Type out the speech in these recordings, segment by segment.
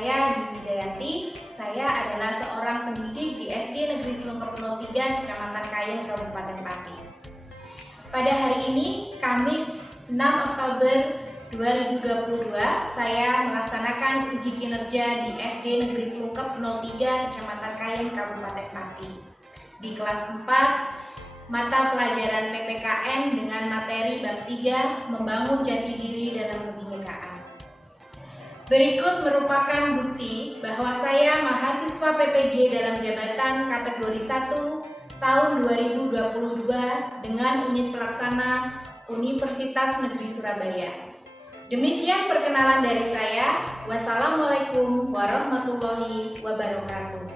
saya Dwi Wijayanti. Saya adalah seorang pendidik di SD Negeri Selungkep 03, Kecamatan Kayen, Kabupaten Pati. Pada hari ini, Kamis 6 Oktober 2022, saya melaksanakan uji kinerja di SD Negeri Selungkep 03, Kecamatan Kayen, Kabupaten Pati. Di kelas 4, mata pelajaran PPKN dengan materi bab 3, membangun jati diri dalam kebinekaan. Berikut merupakan bukti bahwa saya mahasiswa PPG dalam jabatan kategori 1 tahun 2022 dengan unit pelaksana Universitas Negeri Surabaya. Demikian perkenalan dari saya. Wassalamualaikum warahmatullahi wabarakatuh.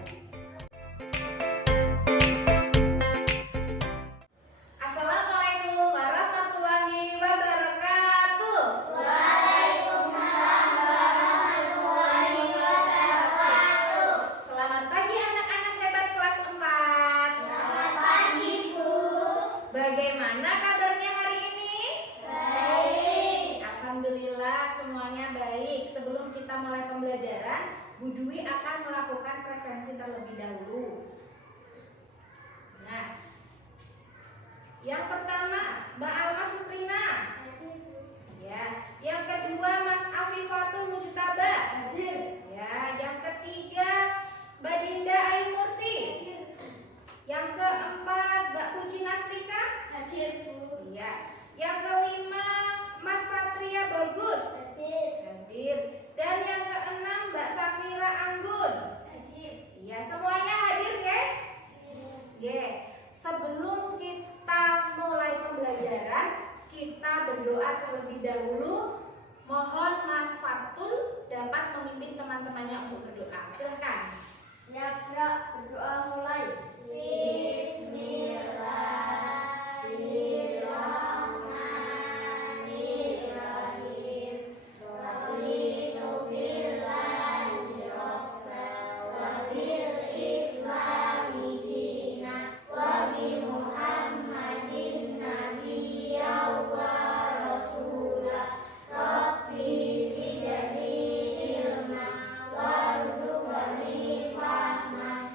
Bagaimana kabarnya hari ini? Baik. Alhamdulillah semuanya baik. Sebelum kita mulai pembelajaran, Bu Dwi akan melakukan presensi terlebih dahulu. Nah, yang pertama Mbak Alma Suprina. Ya. Yang kedua Mas Afifatul Mujtaba. Hadir. Ya. Yang ketiga Mbak Dinda Aymurti. Yang keempat Mbak Puji Nastika. Hadir, Bu. Iya. Yang kelima Mas Satria Bagus. Hadir. Dan yang keenam Mbak Safira Anggun. Hadir. Iya, semuanya hadir, ya? Oke. Sebelum kita mulai pembelajaran, kita berdoa terlebih dahulu. Mohon Mas Fatul dapat memimpin teman-temannya untuk berdoa. Silakan. Siap, gerak, berdoa mulai. Bismillahirrahmanirrahim. Raditu billahi rabban wa bil islami dinan wa bi Muhammadin nabiyyan wa rasulah. Rabbi zidni ilma warzuqni fahma.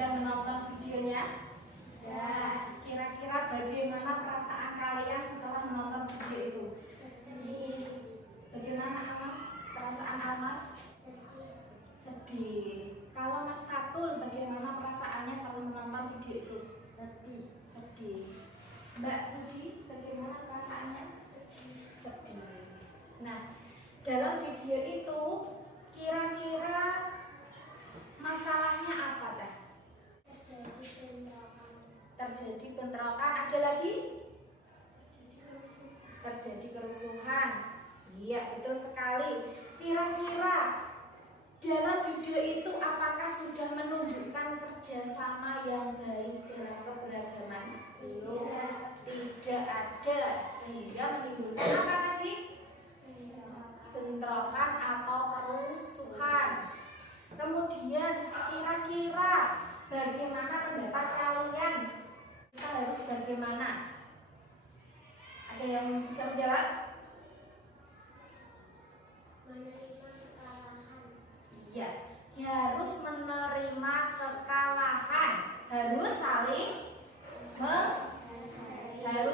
sudah menonton videonya? Ya. Kira-kira bagaimana perasaan kalian setelah menonton video itu? Sedih. Bagaimana Amas? Perasaan Amas? Sedih. Kalau Mas Katul, bagaimana perasaannya setelah menonton video itu? Sedih. Sedih. Mbak Puji, bagaimana perasaannya? Sedih. Nah, dalam video itu kira-kira masalahnya apa, Cah? Terjadi bentrokan. Ada lagi? Terjadi kerusuhan. Iya, betul sekali. Kira-kira dalam video itu apakah sudah menunjukkan kerjasama yang baik dalam keberagaman? Belum. Tidak ada, sehingga menimbulkan apa tadi? Bentrokan atau kerusuhan. Kemudian kira-kira bagaimana pendapat kalian? Kita harus bagaimana? Ada yang bisa menjawab? Menerima kekalahan. Iya, harus menerima kekalahan, harus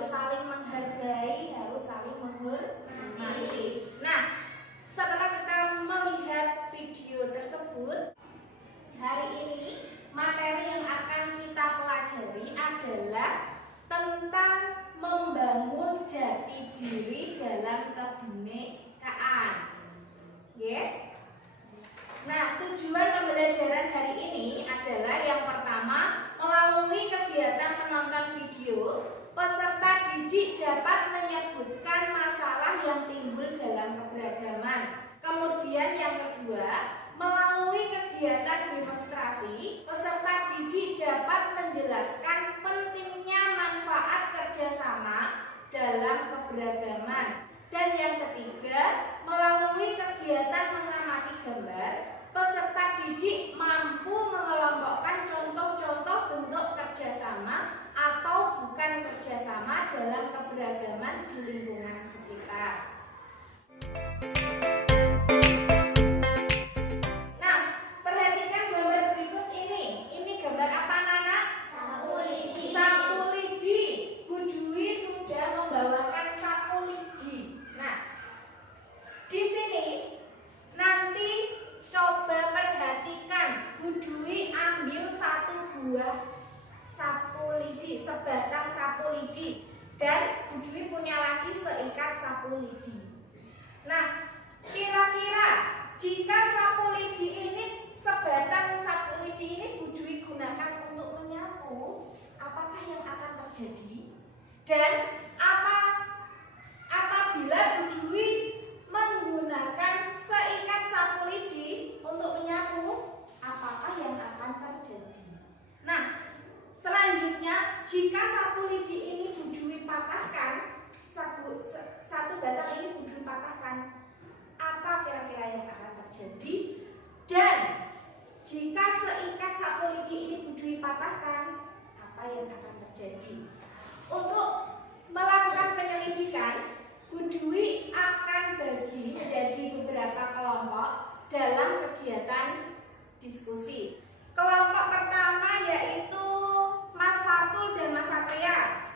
saling menghargai, harus saling menghormati. Nah, setelah kita melihat video tersebut, hari ini materi yang akan kita pelajari adalah tentang membangun jati diri dalam kebinekaan. Ya. Nah, tujuan pembelajaran hari ini adalah yang pertama, melalui kegiatan menonton video, peserta didik dapat menyebutkan masalah yang timbul dalam keberagaman. Kemudian yang kedua, melalui kegiatan demonstrasi, peserta didik dapat menjelaskan pentingnya manfaat kerjasama dalam keberagaman. Dan yang ketiga, melalui kegiatan mengamati gambar, peserta didik mampu mengelompokkan contoh-contoh bentuk kerjasama atau bukan kerjasama dalam keberagaman di lingkungan sekitar. Nah, perhatikan gambar berikut ini. Ini gambar apa, Nana? Sapu lidi. Sapu lidi. Bu Dwi sudah membawakan sapu lidi. Nah, di sini nanti coba perhatikan. Bu Dwi ambil satu buah sapu lidi, sebatang sapu lidi, dan Bu Dwi punya lagi seikat sapu lidi. Nah, kira-kira jika sapu lidi ini, sebatang sapu lidi ini Bu Dwi gunakan untuk menyapu, apakah yang akan terjadi? Dan apabila Bu Dwi menggunakan seikat sapu lidi untuk menyapu, apakah yang akan terjadi? Nah, selanjutnya, jika sapu lidi ini Bu Dwi patahkan, satu batang ini Bu Dwi patahkan, apa kira-kira yang akan terjadi? Dan jika seikat sapu lidi ini Bu Dwi patahkan, apa yang akan terjadi? Untuk melakukan penyelidikan, Bu Dwi akan bagi menjadi beberapa kelompok dalam kegiatan diskusi. Kelompok pertama yaitu Mas Fatul dan Mas Satria.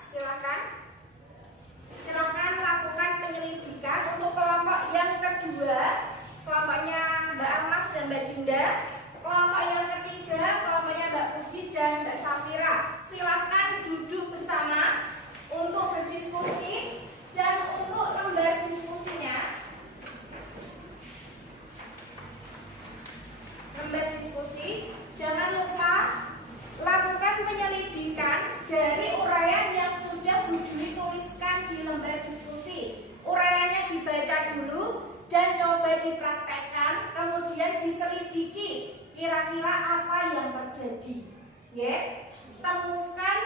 Silakan lakukan penyelidikan. Untuk kelompok yang kedua, kelompoknya Mbak Almas dan Mbak Dinda. Kelompok yang ketiga, kelompoknya Mbak Puji dan Mbak Safira. Silakan duduk bersama untuk berdiskusi. Dan untuk lembar diskusinya, jangan lupa lakukan penyelidikan dari uraian yang sudah Bu Dwi tuliskan di lembar diskusi. Uraiannya dibaca dulu dan coba dipraktekkan, kemudian diselidiki kira-kira apa yang terjadi. Ya, temukan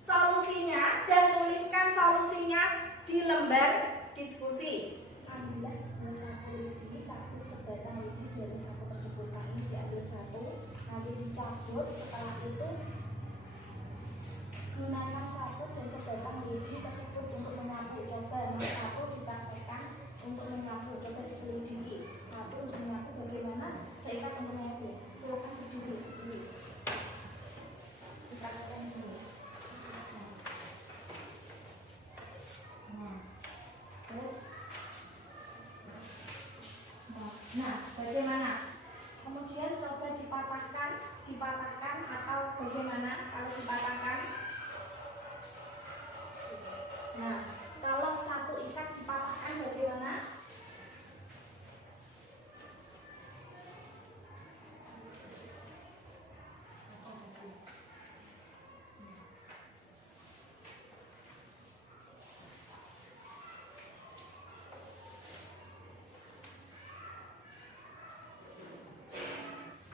solusinya dan tuliskan solusinya di lembar diskusi. Ambillah sebuah sapu lidi, cabut sebatang lidi dari sapu tersebut. Nah, ini diambil satu, nanti dicabut. Setelah itu gunakan sapu dan sebatang lidi tersebut untuk menyapu. Coba Mas sapu dipraktekkan untuk menyapu. Coba diselidiki. Satu untuk menyapu bagaimana? Seikat untuk menyapu. Silakan berdiri. Bagaimana? Kemudian coba dipatahkan atau bagaimana kalau dipatahkan? Nah, kalau satu ikat dipatahkan bagaimana?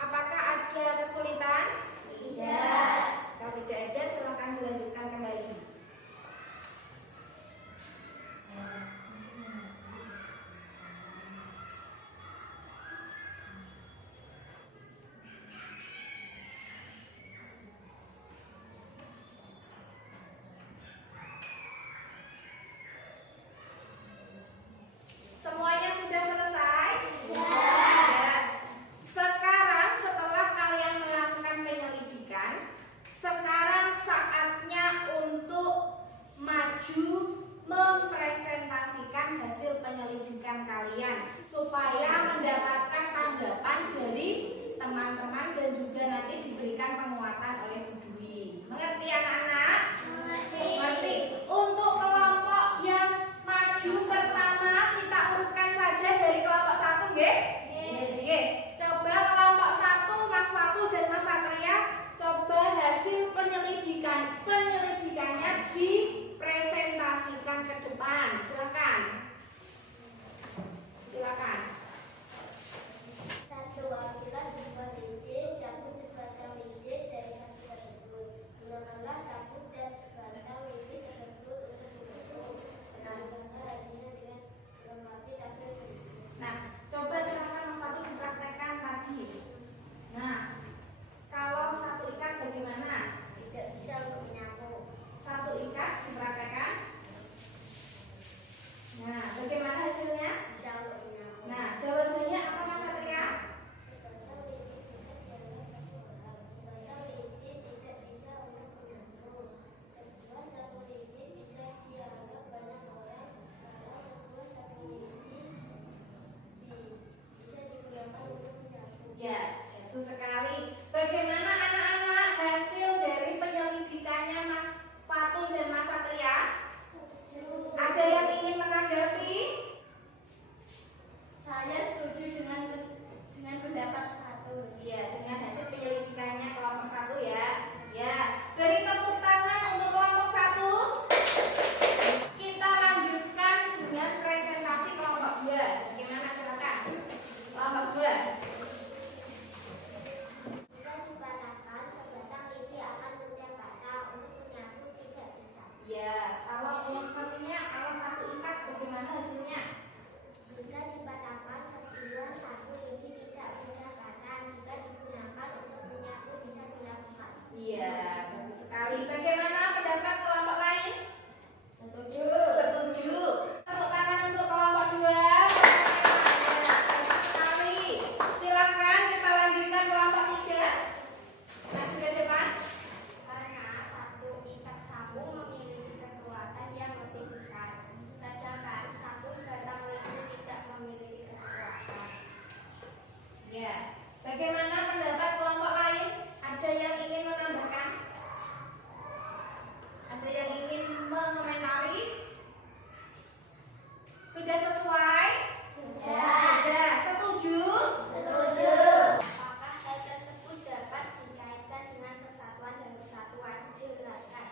Apakah ada kesulitan? Tidak. Kalau tidak ada, silakan dilanjutkan kembali. Semuanya sudah selesai? Ya. Sekarang setelah kalian melakukan penyelidikan, sekarang saatnya untuk maju mempresentasikan hasil penyelidikan kalian supaya mendapatkan tanggapan dari teman-teman dan juga nanti diberikan penguatan oleh Bu Dwi. Mengerti anak-anak? Mengerti. Untuk kelompok yang maju pertama kita urutkan saja dari kelompok 1, nggih? Nggih. Coba kelompok 1 Mas Fatul dan Mas Satria coba hasil penyelidikannya dipresentasikan ke depan. Silakan. Silakan. 1. Apabila sebuah titik sabut sebatang titik dari satu tersebut, gunakanlah sabut dan sebatang titik tersebut untuk membentuk penampilan hasilnya dengan melengkapi tabel berikut. Nah, coba silakan Mas Fatul dipraktekkan tadi. Nah, kalau satu ikat bagaimana? Tidak bisa untuk menyatu. Satu ikat dipraktekkan. Nah, bagaimana hasilnya? Bisa untuk menyatu. Nah, jawabannya apa Mas Satria? Sebatang titik tidak dianggap satu orang. Sebatang titik tidak bisa untuk menyatu. Sebuah satu titik bisa dianggap banyak orang. Kalau sebuah satu titik bisa digunakan untuk menyatu. Ya, bagus sekali. Bagaimana anak-anak hasil dari penyelidikannya Mas Fatul dan Mas Satria? Ada yang ingin menanggapi? Saya setuju dengan pendapat Fatul. Iya, dengan hasil penyelidikannya kelompok 1 ya. Ya, beri tepuk tangan untuk kelompok 1. Kita lanjutkan dengan presentasi kelompok 2. Bagaimana silakan? Kelompok 2. Jika dipatahkan, sebatang lidi akan mudah patah. Untuk menyatu tidak bisa. Ya, kalau yang satunya, kalau satu ikat bagaimana hasilnya? Jika dipatahkan, satu lidi tidak mudah patah. Jika digunakan untuk menyatu bisa dilakukan. Iya, bagus sekali. Bagaimana pendapat kelompok lain? Setuju. Setuju. Tepuk tangan untuk kelompok 2. Bagus sekali. Silakan kita lanjutkan kelompok 3. Maju ke depan. Karena satu ikat sabung memiliki kekuatan yang lebih besar, sedangkan satu batang lidi tidak memiliki kekuatan. Ya. Bagaimana pendapat kelompok lain? Ada yang ingin menambahkan? Ada yang ingin mengomentari? Sudah sesuai? Sudah. Setuju? Setuju. Apakah hal tersebut dapat dikaitkan dengan persatuan dan kesatuan? Jelaskan.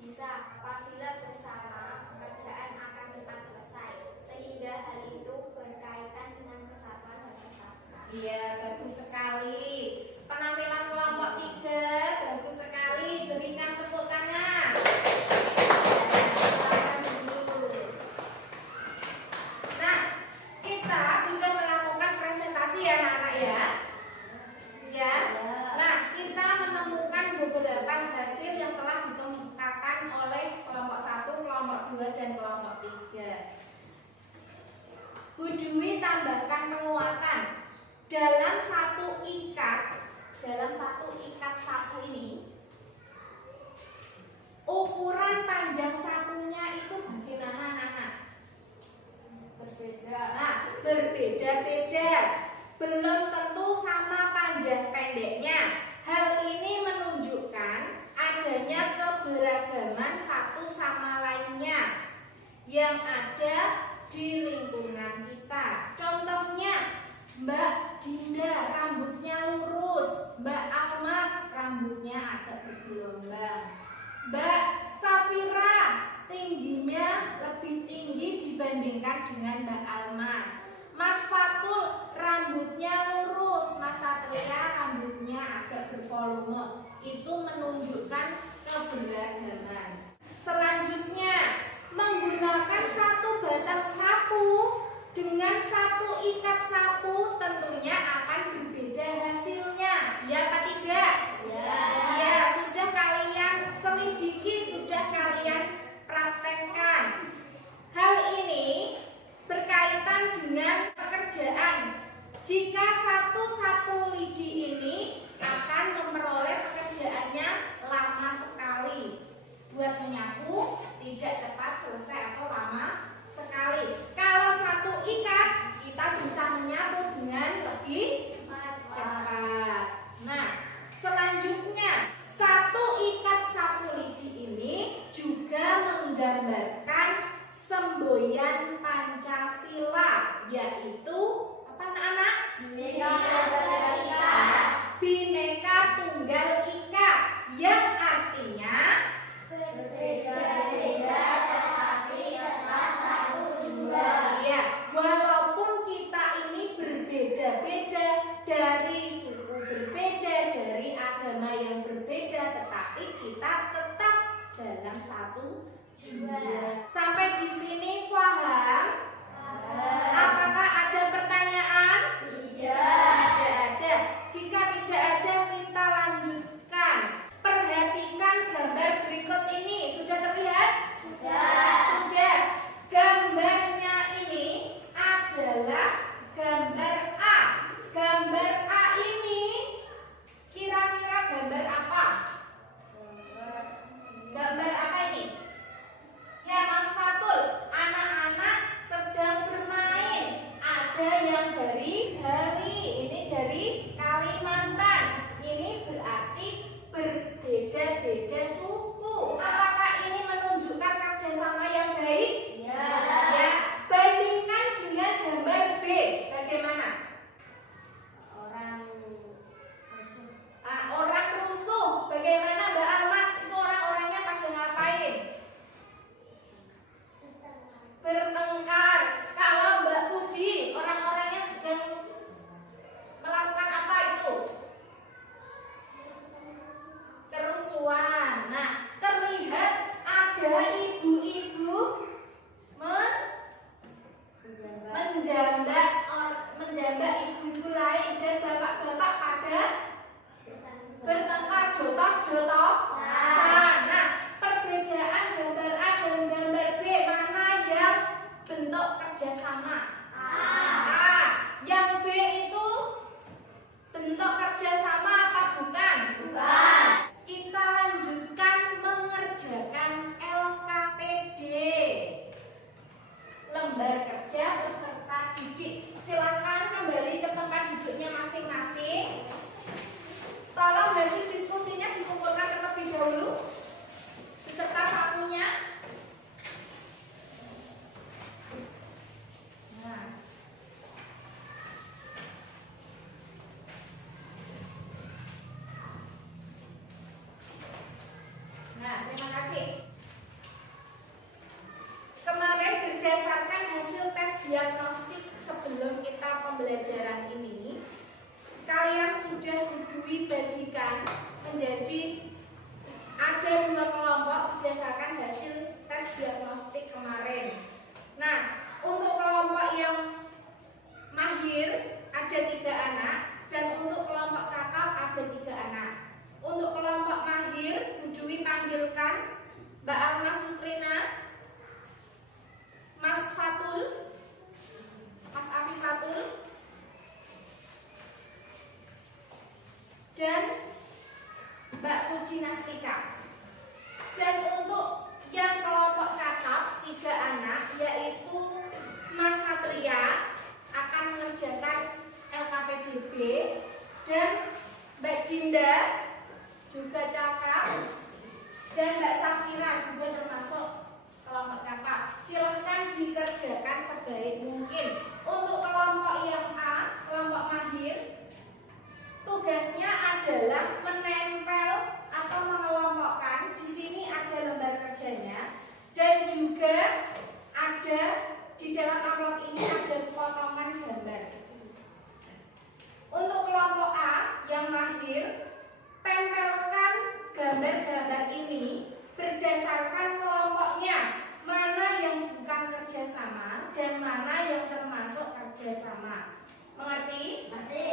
Bisa. Apabila bersama, pekerjaan akan cepat selesai, sehingga hal itu berkaitan dengan persatuan dan kesatuan. Iya, bagus sekali. Penampilan kelompok 3 bagus sekali. Berikan tepuk tangan. Silakan dulu. Nah, kita sudah melakukan presentasi ya anak-anak ya. Ya. Nah, kita menemukan beberapa hasil yang telah dikemukakan oleh kelompok 1, kelompok 2, dan kelompok 3. Bu Dwi tambahkan penguatan. Dalam satu ikat sapu ini, ukuran panjang sapunya itu bagaimana anak? Berbeda. Nah, berbeda-beda. belum tentu sama panjang pendeknya. Hal ini menunjukkan adanya keberagaman satu sama lainnya yang ada di lingkungan kita. Contohnya, Mbak Dinda rambutnya lurus, Mbak Almas rambutnya agak bergelombang, Mbak Safira tingginya lebih tinggi dibandingkan dengan Mbak Almas, Mas Fatul rambutnya lurus, Mas Satria rambutnya agak bervolume. Itu menunjukkan keberagaman. Selanjutnya, menggunakan satu batang sapu dengan satu ikat sapu tentunya akan berbeda hasilnya. Ya apa tidak? Ya, sudah kalian selidiki, sudah kalian praktekkan. Hal ini berkaitan dengan pekerjaan. Jika satu sapu lidi ini akan memperoleh pekerjaannya lama sekali. Buat menyapu tidak cepat selesai atau lama sekali. Kalau satu ikat, kita bisa menyapu dengan lebih cepat. Nah, selanjutnya satu ikat sapu lidi ini juga menggambarkan semboyan Pancasila, yaitu apa anak-anak? Bhinneka Tunggal Ika, yang artinya berbeda-beda tetapi tetap satu jua. Ya, walaupun kita ini berbeda-beda, dari suku berbeda, dari agama yang berbeda, tetapi kita tetap dalam satu jua. Sampai di sini paham? Apakah ada pertanyaan? Tidak ada. Jika tidak ada, kita lanjutkan. Perhatikan gambar berikut ini. Sudah terlihat? Sudah. Gambarnya ini adalah gambar A. Gambar A ini kira-kira gambar apa? Gambar apa ini? Ya, Mas Fatul, anak-anak sedang bermain. Ada yang dari Bali, ini dari Kalimantan. Ini berarti berbeda-beda suku. Apakah ini menunjukkan kerjasama yang baik? Ya. Bandingkan dengan gambar B. Bagaimana? Orang rusuh. Bagaimana Mbak Almas? Itu orang-orangnya pada ngapain? Bertengkar. Kalau Mbak Puji, orang-orangnya sedang melakukan apa itu? Kerusuhan. Nah, terlihat ada ibu-ibu menjambak ibu-ibu lain dan bapak-bapak pada bertengkar jotos-jotosan. Nah, perbedaan gambar A dan gambar B, mana yang bentuk kerjasama? Yang B itu bentuk kerjasama apa bukan? Bukan. Kita lanjutkan mengerjakan LKPD, lembar kerja peserta didik. Silakan kembali ke tempat duduknya masing-masing. Tolong hasil diskusinya dikumpulkan terlebih dahulu beserta sapunya. Nah, terima kasih. Kemarin berdasarkan hasil tes diagnostik sebelum kita pembelajaran ini, kalian sudah dibagikan menjadi ada 2 kelompok berdasarkan hasil tes diagnostik kemarin. Nah, untuk kelompok yang mahir ada 3 anak dan untuk kelompok cakap ada 3 anak. Untuk kelompok mahir, Bu Dwi panggilkan Mbak Almas Sukrina, Mas Fatul, Mas Afi Fatul, dan Mbak Puji Nastika. Dan untuk yang kelompok cakap 3 anak, yaitu Mas Satria akan mengerjakan LKPD ADB, dan Mbak Dinda juga cakap, dan Mbak Safira juga termasuk kelompok cakap. Silahkan dikerjakan sebaik mungkin. Untuk kelompok yang A, kelompok mahir, tugasnya adalah menempel atau mengelompokkan. Di sini ada lembar kerjanya, dan juga ada di dalam amplop ini ada potongan gambar. Untuk kelompok A yang mahir, tempelkan gambar-gambar ini berdasarkan kelompoknya, mana yang bukan kerjasama dan mana yang termasuk kerjasama. Mengerti? Mengerti.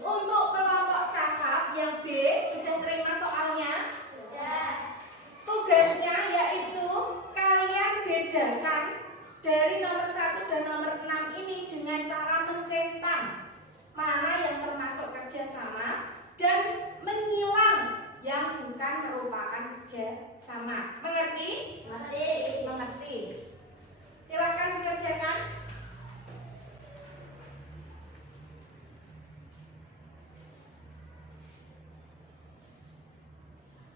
Untuk kelompok cakap yang B, sudah terima soalnya? Sudah. Tugasnya yaitu kalian bedakan dari nomor 1 dan nomor 6 ini dengan cara mencentang mana yang termasuk kerjasama dan menyilang yang bukan merupakan kerjasama. Mengerti? Mengerti. Mengerti. Silakan dikerjakan.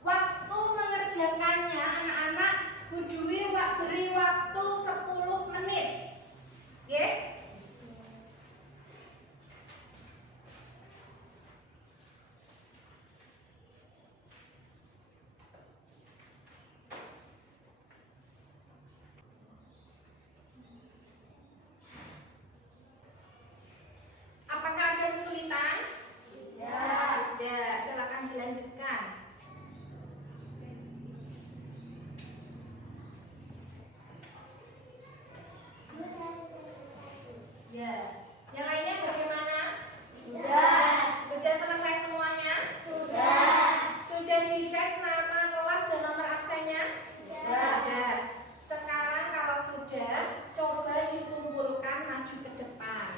Waktu mengerjakannya anak-anak beri waktu 10 menit. Oke? Apakah ada kesulitan? Tidak. Tidak. Silakan dilanjutkan. Ya. Yang lainnya bagaimana? Sudah. Sudah selesai semuanya? Sudah. Sudah dicek nama kelas dan nomor absennya? Sudah. Sekarang kalau sudah, coba dikumpulkan maju ke depan.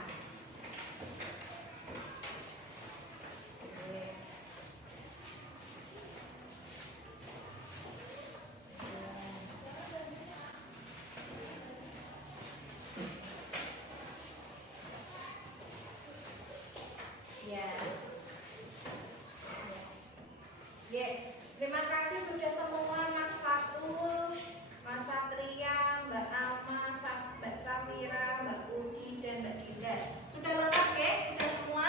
Ya. Ya. Terima kasih sudah semua Mas Fatul, Mas Satria, Mbak Alma, Mbak Safira, Mbak Uci, dan Mbak Dinda. Sudah lengkap ya? Sudah semua?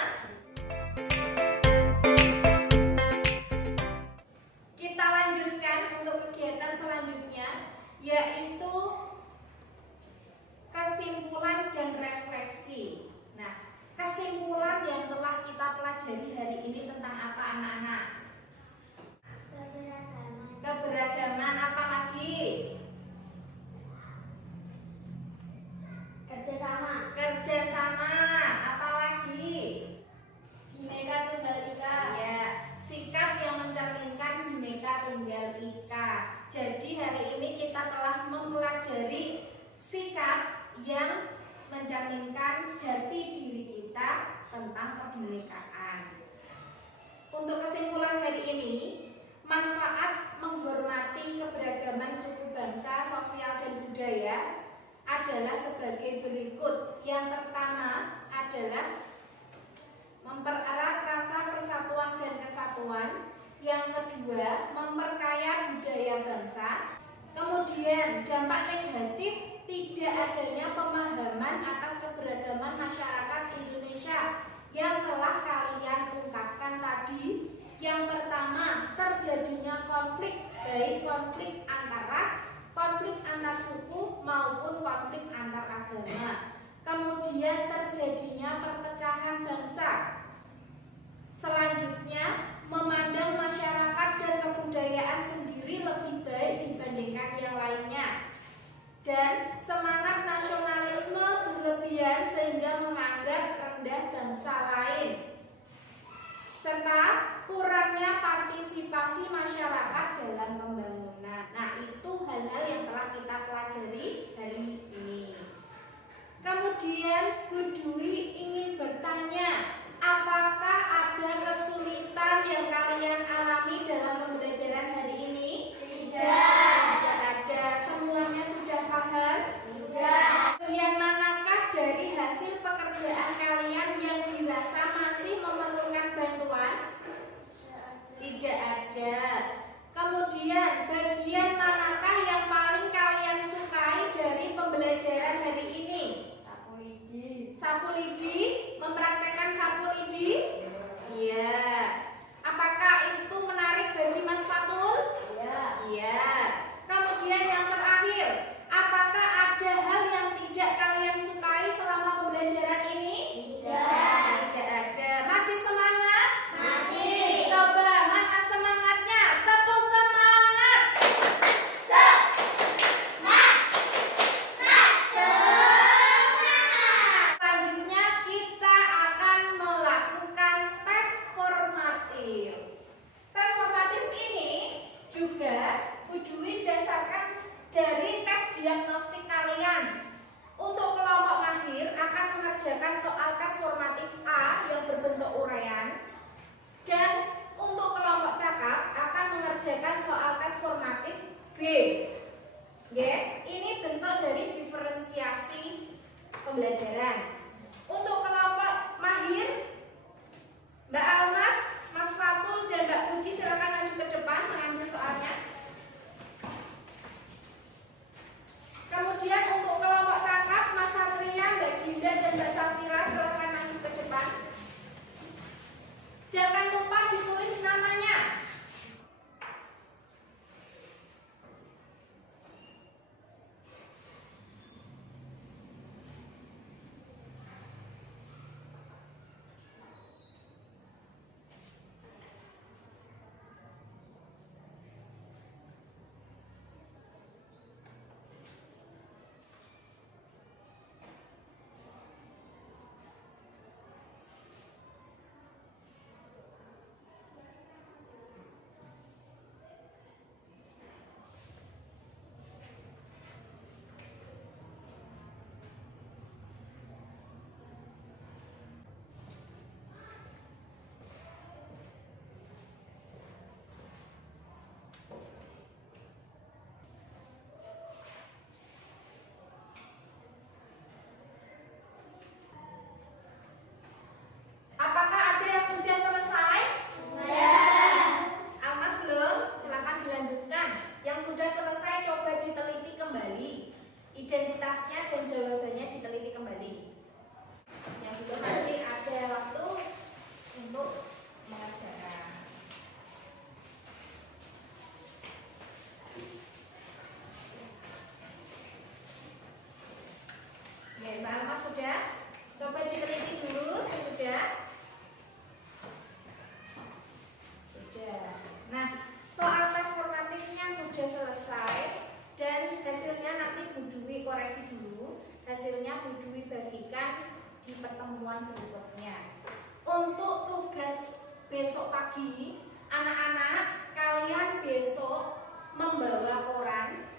Kita lanjutkan untuk kegiatan selanjutnya, yaitu kesimpulan dan refleksi. Nah, kesimpulan yang telah kita pelajari hari ini tentang apa anak-anak? Keberagaman. Apa lagi? Kerjasama. Kerjasama. Apa lagi? Bhinneka Tunggal Ika. Ya, sikap yang mencerminkan Bhinneka Tunggal Ika. Jadi hari ini kita telah mempelajari sikap yang mencerminkan jati diri kita tentang kebinekaan. Untuk kesimpulan hari ini, manfaat menghormati keberagaman suku bangsa, sosial, dan budaya adalah sebagai berikut. Yang pertama adalah mempererat rasa persatuan dan kesatuan. Yang kedua, memperkaya budaya bangsa. Kemudian dampak negatif tidak adanya pemahaman atas keberagaman masyarakat Indonesia yang telah kalian ungkapkan tadi. Yang pertama, terjadinya konflik, baik konflik antar ras, konflik antar suku, maupun konflik antar agama. Kemudian terjadinya perpecahan bangsa. Selanjutnya, memandang masyarakat dan kebudayaan sendiri lebih baik dibandingkan yang lainnya. Dan semangat nasionalisme berlebihan sehingga menganggap rendah bangsa lain. Serta kurangnya partisipasi masyarakat dalam pembangunan. Nah, itu hal-hal yang telah kita pelajari hari ini. Kemudian Bu Dwi ingin bertanya, apakah ada kesulitan yang kalian alami dalam pembelajaran hari ini? Tidak. Tidak ada. Semuanya sudah paham? Sudah. Bagian manakah dari hasil pekerjaan kalian yang dirasa masih Kemudian, bagian manakah yang paling kalian sukai dari pembelajaran hari ini? Sapu lidi. Sapu lidi, mempraktekkan sapu lidi? Iya. Apakah itu menarik bagi Mas Fatul? Iya. Iya. Kemudian yang terakhir, apakah ada hal yang tidak kalian sukai selama pembelajaran ini? Tidak. Tidak ada. Masih semangat? Masih. Coba, mana semangatnya? Tepuk semangat. Selanjutnya kita akan melakukan tes formatif. Tes formatif ini juga didasarkan dari tes diagnostik kalian. Untuk kelompok mahir akan mengerjakan soal tes formatif A yang berbentuk uraian, dan untuk kelompok cakap akan mengerjakan soal tes formatif B. Ini bentuk dari diferensiasi pembelajaran. Untuk kelompok mahir, Mbak Almas, Mas Fatul, dan Mbak Puji silakan maju ke depan mengambil soalnya. Kemudian untuk kelompok cakap, Mas Satria, Mbak Dinda, dan Mbak Safira silakan maju ke depan. Jangan lupa ditulis namanya. Apakah ada yang sudah selesai? Sudah. Almas belum? Silakan dilanjutkan. Yang sudah selesai coba diteliti kembali. Identitasnya dan jawabannya diteliti kembali. Yang belum masih ada waktu untuk mengerjakan. Ya, Mbak Almas sudah? Coba diteliti dulu. Sudah? Sudah. Nah, soal tes formatifnya sudah selesai dan hasilnya nanti Bu Dwi koreksi dulu. Hasilnya Bu Dwi bagikan di pertemuan berikutnya. Untuk tugas besok pagi, anak-anak kalian besok membawa koran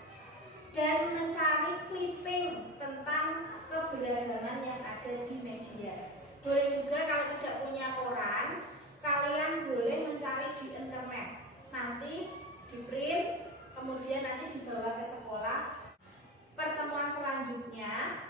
dan mencari clipping tentang keberagaman yang ada di media. Boleh juga kalau tidak punya koran, kalian boleh mencari di internet. Nanti di print, kemudian nanti dibawa ke sekolah. Pertemuan selanjutnya